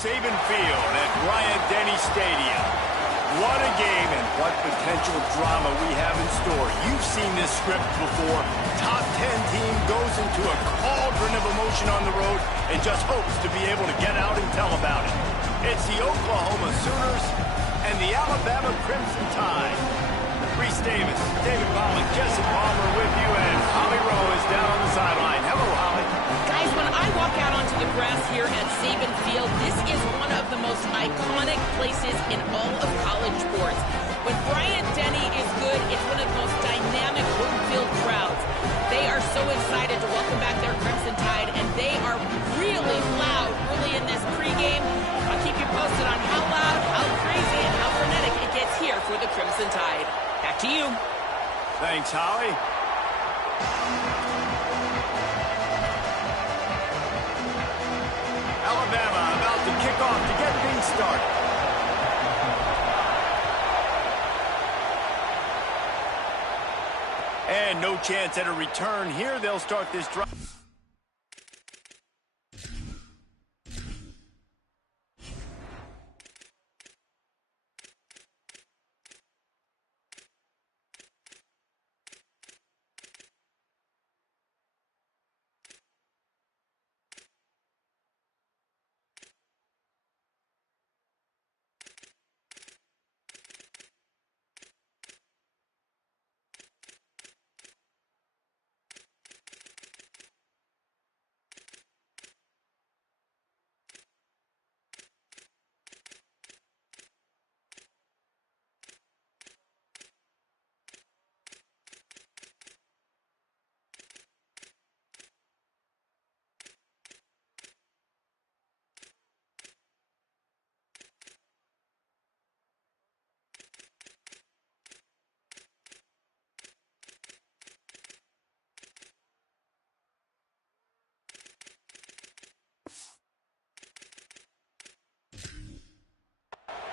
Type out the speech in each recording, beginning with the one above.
Saban Field at Bryant-Denny Stadium. What a game and what potential drama we have in store. You've seen this script before. Top 10 team goes into a cauldron of emotion on the road and just hopes to be able to get out and tell about it. It's the Oklahoma Sooners and the Alabama Crimson Tide. Reese Davis, David Pollock, Jesse Palmer with you, and Holly Rowe is down on the sideline. Hello, Holly. Guys, when I walk out onto the grass here at Saban Field, this is one of the most iconic places in all of college sports. When Bryant-Denny is good, it's one of the most dynamic home field crowds. They are so excited to welcome back their Crimson Tide, and they are really loud early in this pregame. I'll keep you posted on how loud, how crazy, and how frenetic it gets here for the Crimson Tide. Back to you. Thanks, Holly. Alabama about to kick off to get things started. And no chance at a return here. They'll start this drive.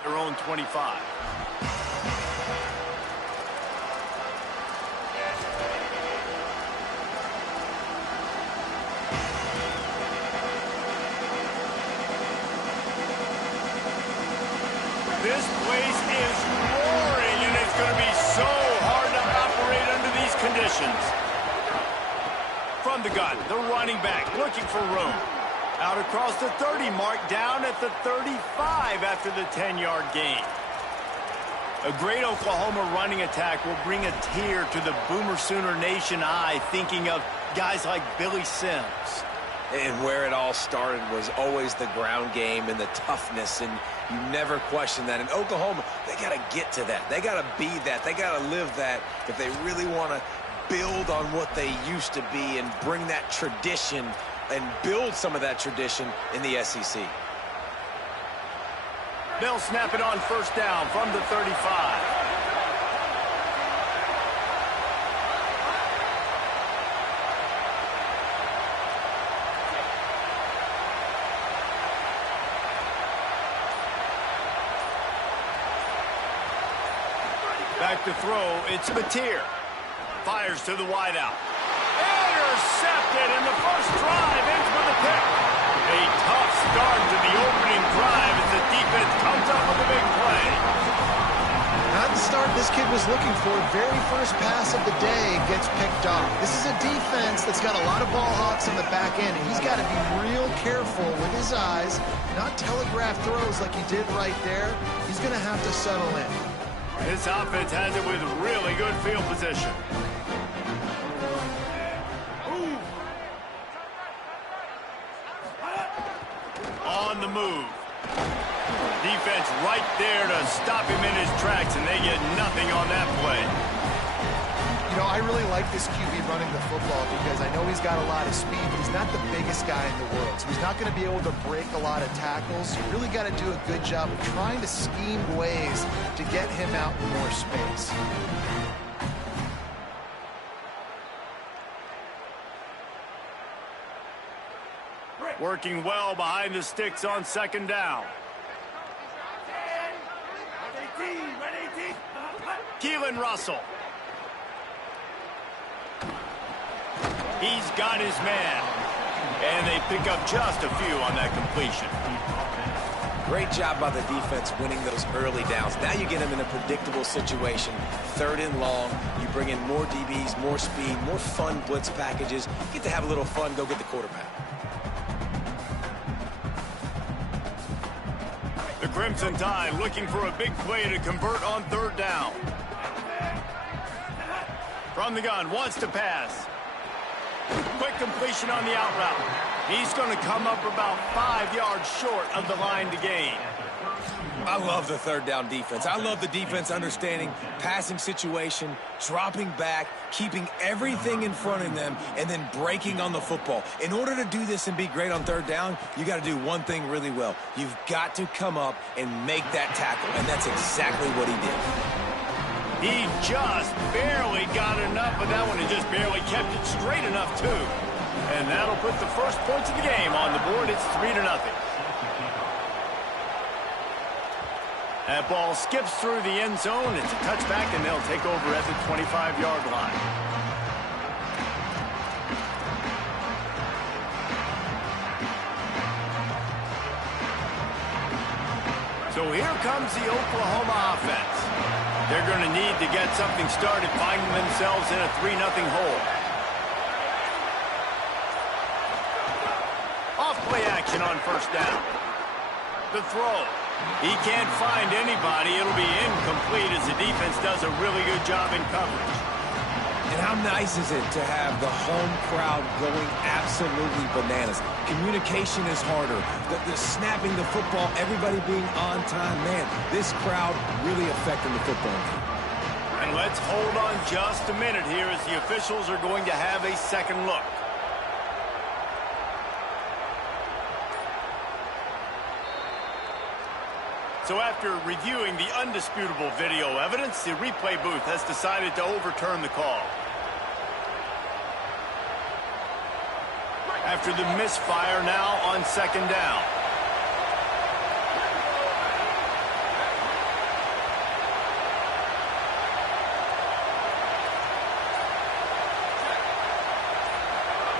Their own 25. This place is roaring, and it's going to be so hard to operate under these conditions. From the gun, the running back looking for room. Out across the 30 mark, down at the 35 after the 10-yard gain. A great Oklahoma running attack will bring a tear to the Boomer Sooner Nation eye, thinking of guys like Billy Sims. And where it all started was always the ground game and the toughness, and you never question that. In Oklahoma, they got to get to that. They got to be that. They got to live that if they really want to build on what they used to be and bring that tradition and build some of that tradition in the SEC. They'll snap it on first down from the 35. Back to throw, it's Mateer. Fires to the wideout. Intercepted in the first drive, ends with a pick. A tough start to the opening drive as the defense comes up with a big play. Not the start this kid was looking for. Very first pass of the day gets picked off. This is a defense that's got a lot of ball hawks in the back end, and he's got to be real careful with his eyes, not telegraph throws like he did right there. He's going to have to settle in. This offense has it with really good field position. On the move. Defense right there to stop him in his tracks, and they get nothing on that play. You know, I really like this QB running the football because I know he's got a lot of speed, but he's not the biggest guy in the world. So he's not going to be able to break a lot of tackles. You really got to do a good job of trying to scheme ways to get him out in more space. Working well behind the sticks on second down. Keelan Russell. He's got his man. And they pick up just a few on that completion. Great job by the defense winning those early downs. Now you get them in a predictable situation. 3rd and long. You bring in more DBs, more speed, more fun blitz packages. You get to have a little fun. Go get the quarterback. The Crimson Tide looking for a big play to convert on 3rd down. From the gun, wants to pass. Quick completion on the out route. He's going to come up about 5 yards short of the line to gain. I love the 3rd down defense. I love the defense understanding passing situation, dropping back, keeping everything in front of them, and then breaking on the football. In order to do this and be great on 3rd down, you got to do one thing really well. You've got to come up and make that tackle, and that's exactly what he did. He just barely got enough, but that one, he just barely kept it straight enough, too. And that'll put the first points of the game on the board. It's 3-0. That ball skips through the end zone. It's a touchback, and they'll take over at the 25-yard line. So here comes the Oklahoma offense. They're going to need to get something started, finding themselves in a 3-0 hole. Off-play action on 1st down. The throw. He can't find anybody. It'll be incomplete as the defense does a really good job in coverage. And how nice is it to have the home crowd going absolutely bananas? Communication is harder. The snapping the football, everybody being on time. Man, this crowd really affecting the football game. And let's hold on just a minute here as the officials are going to have a second look. So after reviewing the undisputable video evidence, the replay booth has decided to overturn the call. After the misfire now on 2nd down.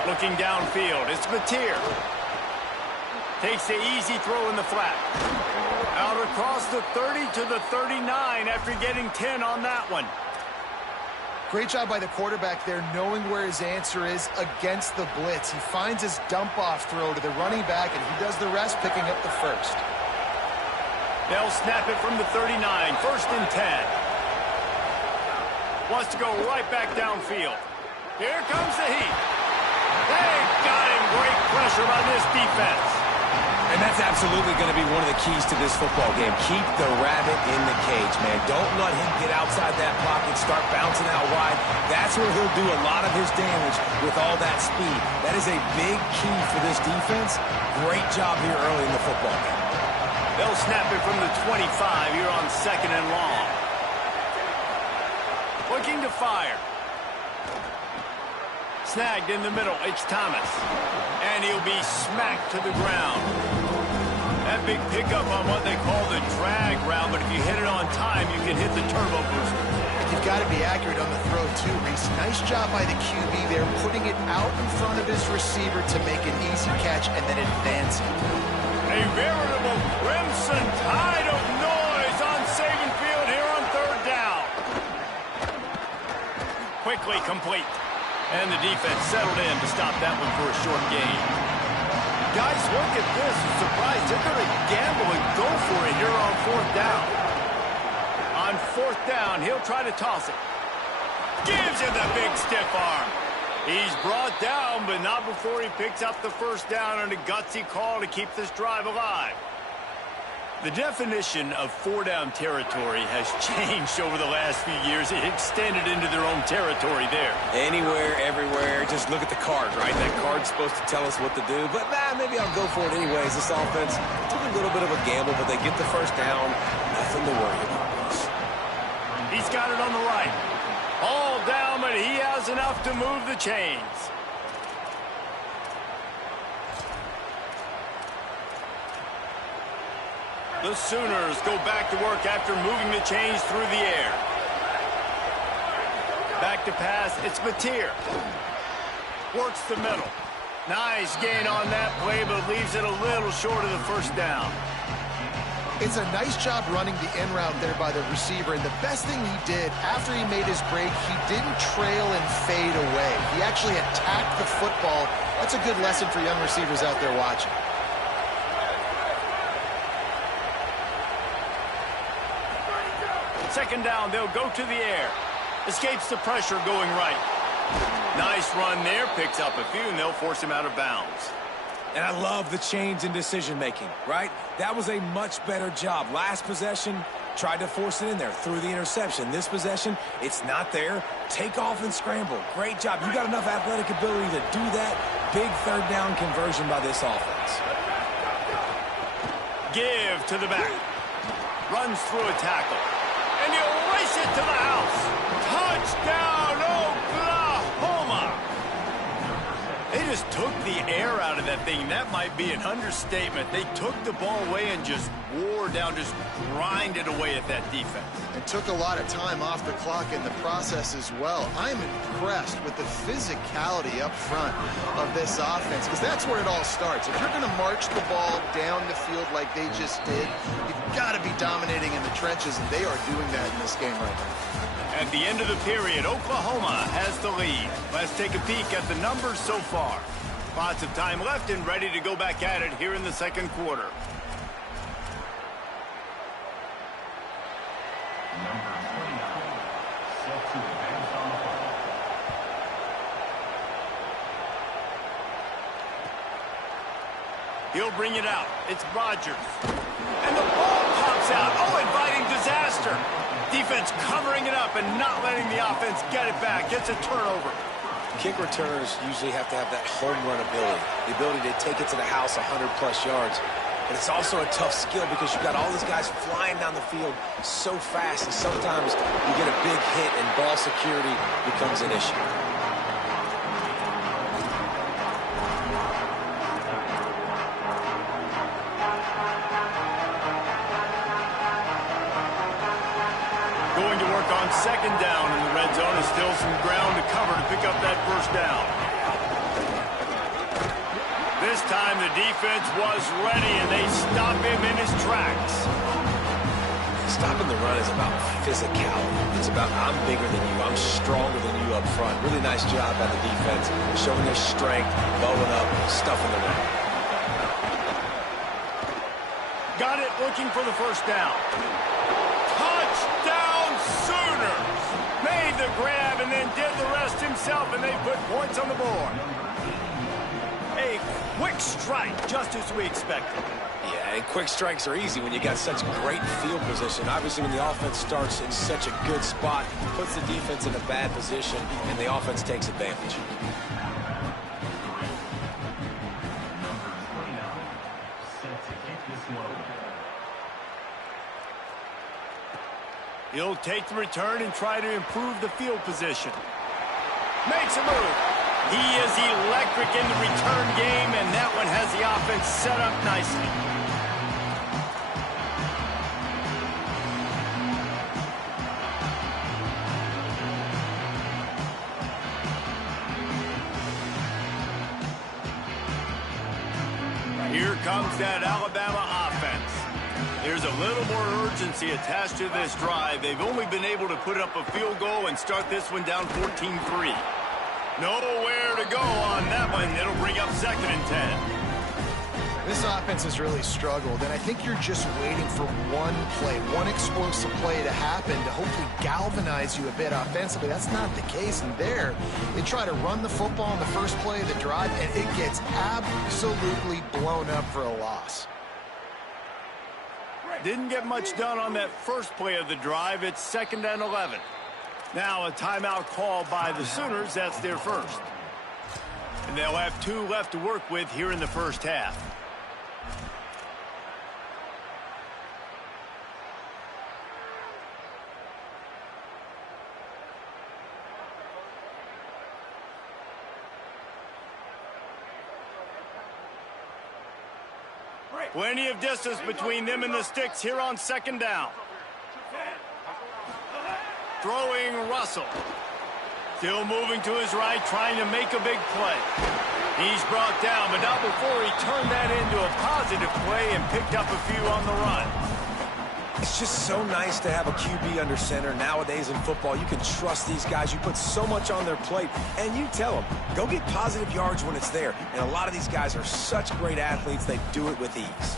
Looking downfield, it's Mateer. Takes the easy throw in the flat. Out across the 30 to the 39 after getting 10 on that one. Great job by the quarterback there, knowing where his answer is against the blitz. He finds his dump-off throw to the running back, and he does the rest, picking up the first. They'll snap it from the 39, 1st and 10. Wants to go right back downfield. Here comes the heat. They got him. Great pressure on this defense. And that's absolutely going to be one of the keys to this football game. Keep the rabbit in the cage, man. Don't let him get outside that pocket, start bouncing out wide. That's where he'll do a lot of his damage with all that speed. That is a big key for this defense. Great job here early in the football game. They'll snap it from the 25 here on 2nd and long. Looking to fire. Snagged in the middle, it's Thomas. And he'll be smacked to the ground. That big pickup on what they call the drag route, but if you hit it on time, you can hit the turbo booster. You've got to be accurate on the throw, too, Reese. Nice job by the QB there, putting it out in front of his receiver to make an easy catch and then advancing. A veritable Crimson Tide of noise on Saban Field here on 3rd down. Quickly complete. And the defense settled in to stop that one for a short gain. Guys, look at this. I'm surprised they're going to gamble and go for it here on 4th down. On 4th down, he'll try to toss it. Gives him the big stiff arm. He's brought down, but not before he picks up the 1st down on a gutsy call to keep this drive alive. The definition of 4-down territory has changed over the last few years. It extended into their own territory there. Anywhere, everywhere. Just look at the card, right? That card's supposed to tell us what to do. But, maybe I'll go for it anyways. This offense took a little bit of a gamble, but they get the 1st down. Nothing to worry about. He's got it on the right. All down, but he has enough to move the chains. The Sooners go back to work after moving the chains through the air. Back to pass, it's Mateer. Works the middle. Nice gain on that play, but leaves it a little short of the 1st down. It's a nice job running the in route there by the receiver, and the best thing he did after he made his break, he didn't trail and fade away. He actually attacked the football. That's a good lesson for young receivers out there watching. Second down, they'll go to the air. Escapes the pressure going right. Nice run there, picks up a few, and they'll force him out of bounds. And I love the change in decision-making, right? That was a much better job. Last possession, tried to force it in there, threw the interception. This possession, it's not there. Take off and scramble. Great job. You got enough athletic ability to do that. Big third down conversion by this offense. Give to the back. Runs through a tackle. And he'll race it to the house. Touchdown, Oklahoma! They just took the air out of that thing. That might be an understatement. They took the ball away and just wore down, just grinded away at that defense. And took a lot of time off the clock in the process as well. I'm impressed with the physicality up front of this offense, because that's where it all starts. If you're going to march the ball down the field like they just did, you've got to be dominating in the trenches, and they are doing that in this game right now. At the end of the period, Oklahoma has the lead. Let's take a peek at the numbers so far. Lots of time left and ready to go back at it here in the second quarter. Number 29, set to advance on the ball. He'll bring it out. It's Rodgers. And the ball pops out. Oh, inviting disaster. Defense covering it up and not letting the offense get it back. Gets a turnover. Kick returners usually have to have that home run ability, the ability to take it to the house 100-plus yards. But it's also a tough skill because you've got all these guys flying down the field so fast, and sometimes you get a big hit and ball security becomes an issue. Going to work on second down in the red zone. Is still some ground to cover to pick up that first down. This time the defense was ready, and they stop him in his tracks. Stopping the run is about physicality. It's about I'm bigger than you, I'm stronger than you up front. Really nice job by the defense, showing their strength, bowing up, stuffing the run. Got it, looking for the first down. Touchdown Sooners! Made the grab and then did the rest himself, and they put points on the board. A quick strike, just as we expected. Yeah, and quick strikes are easy when you got such great field position. Obviously, when the offense starts in such a good spot, puts the defense in a bad position, and the offense takes advantage. Number 29, set to kick this one away. He'll take the return and try to improve the field position. Makes a move. He is electric in the return game, and that one has the offense set up nicely. Here comes that Alabama offense. There's a little more urgency attached to this drive. They've only been able to put up a field goal and start this one down 14-3. Nowhere to go on that one. It'll bring up second and 10. This offense has really struggled, and I think you're just waiting for one play, one explosive play to happen to hopefully galvanize you a bit offensively. That's not the case, and there they try to run the football on the first play of the drive, and it gets absolutely blown up for a loss. Didn't get much done on that first play of the drive. It's second and 11. Now a timeout call by the Sooners. That's their first. And they'll have 2 left to work with here in the first half. Plenty of distance between them and the sticks here on second down. Throwing Russell. Still moving to his right, trying to make a big play. He's brought down, but not before he turned that into a positive play and picked up a few on the run. It's just so nice to have a QB under center. Nowadays in football, you can trust these guys. You put so much on their plate, and you tell them, go get positive yards when it's there. And a lot of these guys are such great athletes, they do it with ease.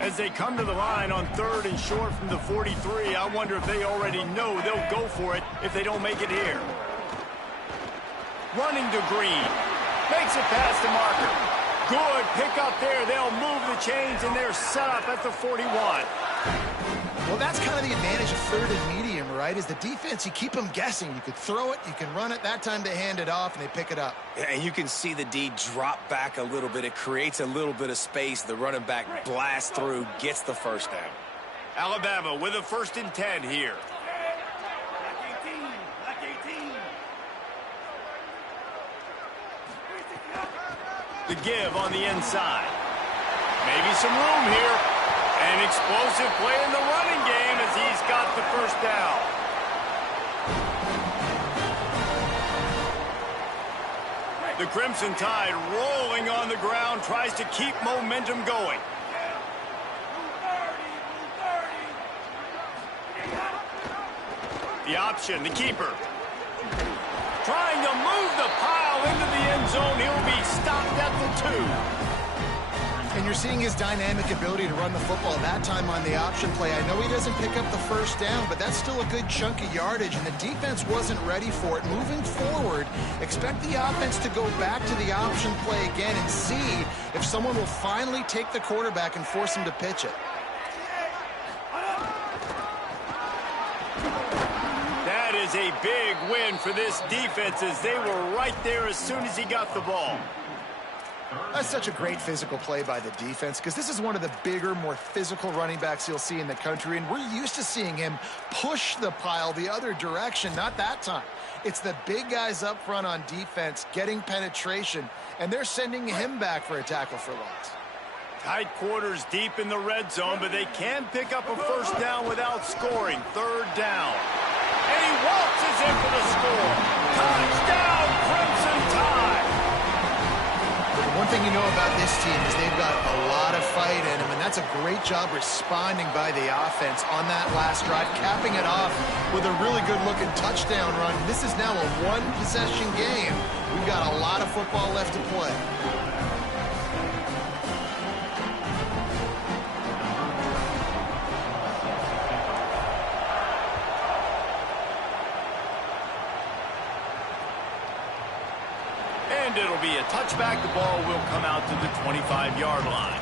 As they come to the line on 3rd and short from the 43, I wonder if they already know they'll go for it if they don't make it here. Running to Green. Makes it past the marker. Good pick up there. They'll move the chains, and they're set up at the 41. Well, that's kind of the advantage of 3rd and medium, right? Is the defense, you keep them guessing. You could throw it, you can run it. That time they hand it off, and they pick it up. And you can see the D drop back a little bit. It creates a little bit of space. The running back blasts through, gets the first down. Alabama with a 1st and 10 here. The give on the inside. Maybe some room here. An explosive play in the running game as he's got the first down. The Crimson Tide rolling on the ground, tries to keep momentum going. The option, the keeper. Trying to move the pile into the end zone. He'll be stopped at the 2. And you're seeing his dynamic ability to run the football that time on the option play. I know he doesn't pick up the first down, but that's still a good chunk of yardage, and the defense wasn't ready for it. Moving forward, expect the offense to go back to the option play again and see if someone will finally take the quarterback and force him to pitch it. That is a big win for this defense as they were right there as soon as he got the ball. That's such a great physical play by the defense because this is one of the bigger, more physical running backs you'll see in the country, and we're used to seeing him push the pile the other direction. Not that time. It's the big guys up front on defense getting penetration, and they're sending him back for a tackle for loss. Tight quarters deep in the red zone, but they can pick up a first down without scoring. 3rd down. And he waltzes in for the score. Touchdown, Crimson Tide. One thing you know about this team is they've got a lot of fight in them, and that's a great job responding by the offense on that last drive, capping it off with a really good-looking touchdown run. This is now a one-possession game. We've got a lot of football left to play. And it'll be a touchback. The ball will come out to the 25-yard line.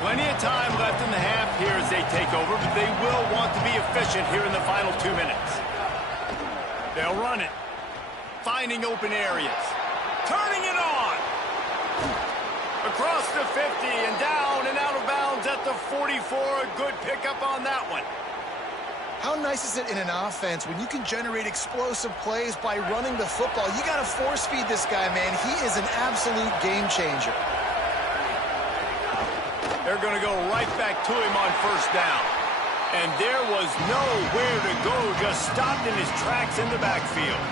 Plenty of time left in the half here as they take over, but they will want to be efficient here in the final 2 minutes. They'll run it. Finding open areas. Turning it on. Across the 50 and down and out of bounds at the 44. A good pickup on that one. How nice is it in an offense when you can generate explosive plays by running the football? You got to force feed this guy, man. He is an absolute game changer. They're going to go right back to him on 1st down. And there was nowhere to go, just stopped in his tracks in the backfield.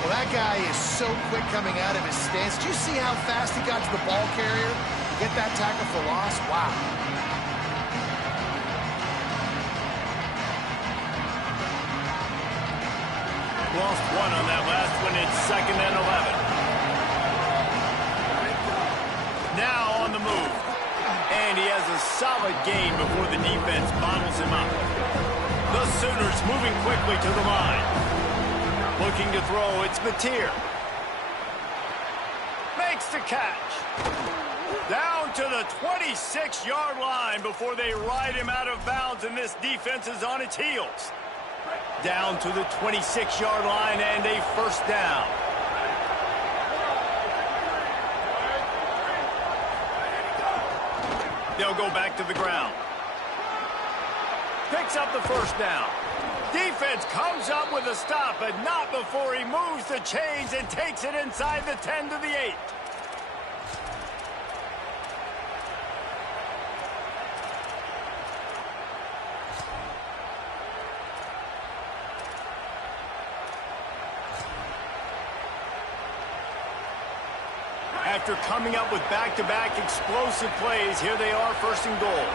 Well, that guy is so quick coming out of his stance. Do you see how fast he got to the ball carrier to get that tackle for loss? Wow. Lost one on that last one. It's 2nd and 11. Now on the move. And he has a solid gain before the defense bottles him up. The Sooners moving quickly to the line. Looking to throw, it's Mateer. Makes the catch. Down to the 26-yard line before they ride him out of bounds, and this defense is on its heels. Down to the 26-yard line and a 1st down. They'll go back to the ground. Picks up the 1st down. Defense comes up with a stop, but not before he moves the chains and takes it inside the 10 to the 8. After coming up with back-to-back explosive plays, here they are, first and goal.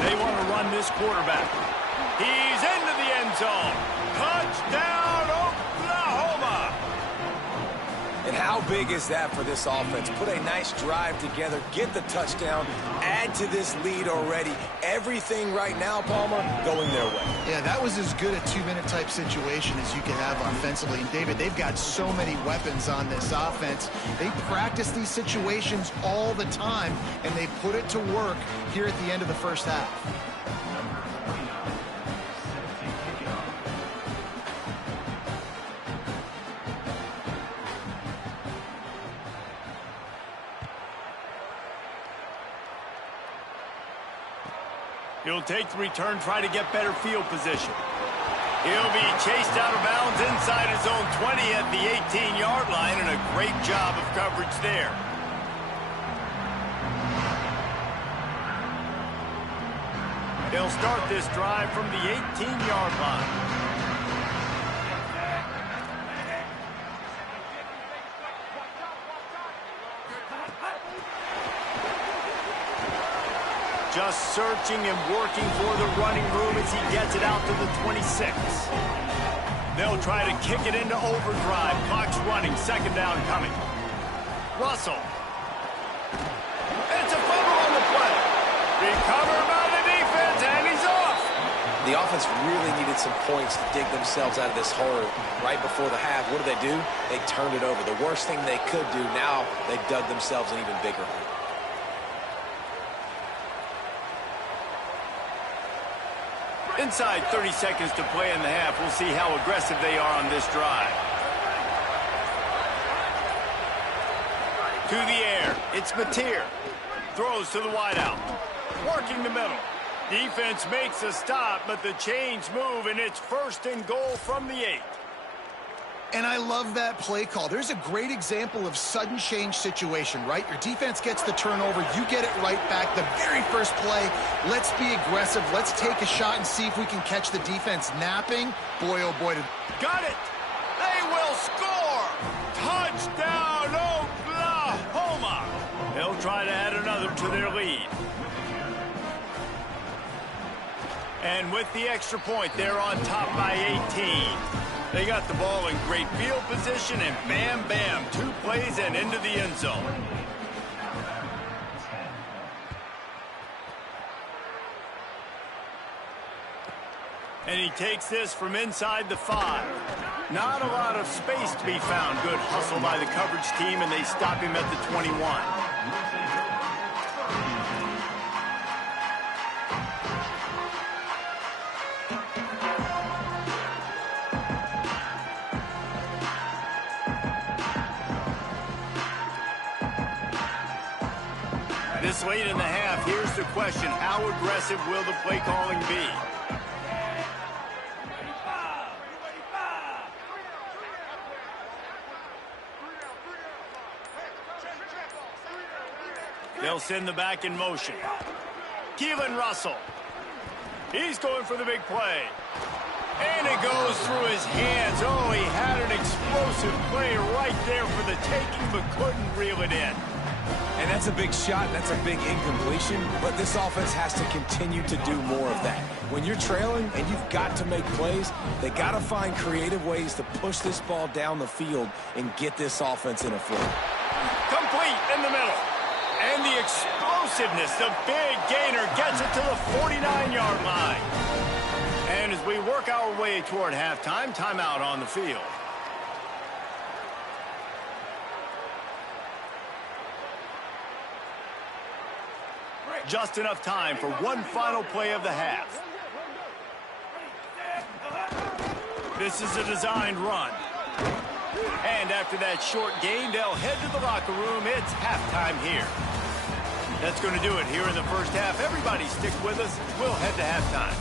They want to run this quarterback. He's into the end zone. Touchdown, Oklahoma! And how big is that for this offense? Put a nice drive together, get the touchdown, add to this lead already. Everything right now, Palmer, going their way. Yeah, that was as good a two-minute type situation as you could have offensively. And, David, they've got so many weapons on this offense. They practice these situations all the time, and they put it to work here at the end of the first half. He'll take the return, try to get better field position. He'll be chased out of bounds inside his own 20 at the 18-yard line, and a great job of coverage there. They'll start this drive from the 18-yard line. Just searching and working for the running room as he gets it out to the 26. They'll try to kick it into overdrive. Clock's running. Second down coming. Russell. It's a fumble on the play. Recovered by the defense, and he's off. The offense really needed some points to dig themselves out of this hole right before the half. What did they do? They turned it over. The worst thing they could do, now they dug themselves an even bigger hole. Inside 30 seconds to play in the half. We'll see how aggressive they are on this drive. To the air. It's Mateer. Throws to the wideout. Working the middle. Defense makes a stop, but the chains move, and it's first and goal from the 8. And I love that play call. There's a great example of sudden change situation, right? Your defense gets the turnover. You get it right back. The very first play, let's be aggressive. Let's take a shot and see if we can catch the defense napping. Boy, oh boy. Got it. They will score. Touchdown, Oklahoma. They'll try to add another to their lead. And with the extra point, they're on top by 18. They got the ball in great field position, and bam, bam, 2 plays and into the end zone. And he takes this from inside the 5. Not a lot of space to be found. Good hustle by the coverage team, and they stop him at the 21. This late in the half, here's the question. How aggressive will the play calling be? They'll send the back in motion. Keelan Russell. He's going for the big play. And it goes through his hands. Oh, he had an explosive play right there for the taking, but couldn't reel it in. And that's a big shot, and that's a big incompletion, but this offense has to continue to do more of that. When you're trailing and you've got to make plays, they got to find creative ways to push this ball down the field and get this offense in a flow. Complete in the middle. And the explosiveness, the big gainer gets it to the 49-yard line. And as we work our way toward halftime, timeout on the field. Just enough time for one final play of the half. This is a designed run. And after that short gain, they'll head to the locker room. It's halftime here. That's going to do it here in the first half. Everybody stick with us. We'll head to halftime.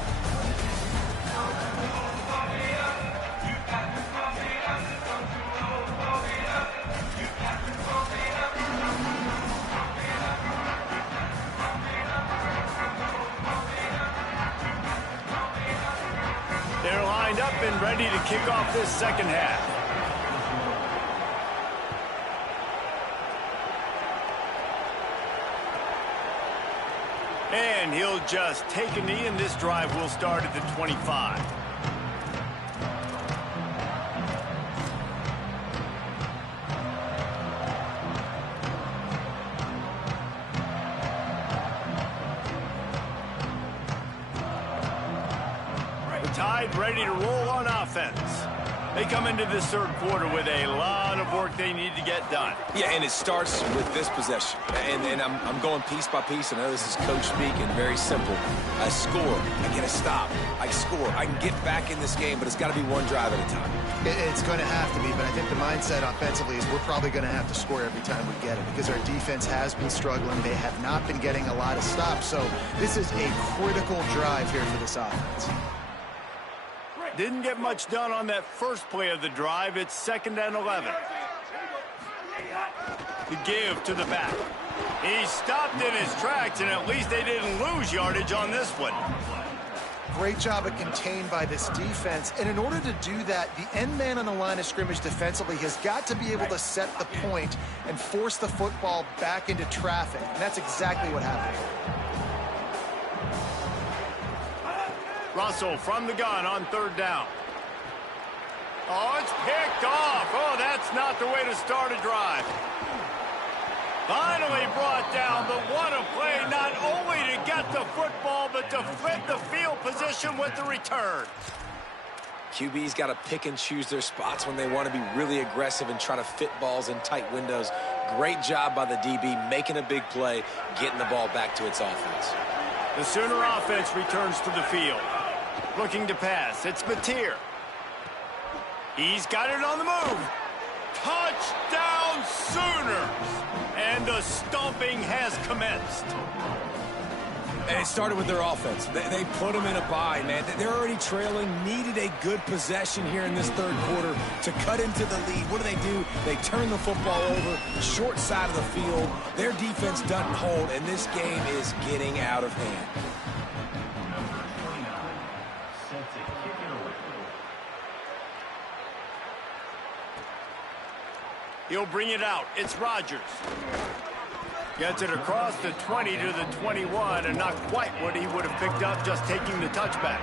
They're lined up and ready to kick off this second half. And he'll just take a knee, and this drive will start at the 25. The Tide ready to roll on offense. They come into this third quarter with a lot of work they need to get done. Yeah, and it starts with this possession. And I'm going piece by piece. I know this is coach speak and very simple. I score. I get a stop. I score. I can get back in this game, but it's got to be one drive at a time. It's going to have to be, but I think the mindset offensively is we're probably going to have to score every time we get it because our defense has been struggling. They have not been getting a lot of stops, so this is a critical drive here for this offense. Didn't get much done on that first play of the drive. It's 2nd and 11. The give to the back. He stopped in his tracks, and at least they didn't lose yardage on this one. Great job of contained by this defense. And in order to do that, the end man on the line of scrimmage defensively has got to be able to set the point and force the football back into traffic. And that's exactly what happened. Russell from the gun on 3rd down. Oh, it's picked off. Oh, that's not the way to start a drive. Finally brought down, but what a play, not only to get the football, but to flip the field position with the return. QB's got to pick and choose their spots when they want to be really aggressive and try to fit balls in tight windows. Great job by the DB, making a big play, getting the ball back to its offense. The Sooner offense returns to the field. Looking to pass. It's Mateer. He's got it on the move. Touchdown Sooners! And the stomping has commenced. And it started with their offense. They put them in a bind, man. They're already trailing, needed a good possession here in this third quarter to cut into the lead. What do? They turn the football over, short side of the field. Their defense doesn't hold, and this game is getting out of hand. Set to kick it away. He'll bring it out. It's Rodgers. Gets it across the 20 to the 21, and not quite what he would have picked up just taking the touchback.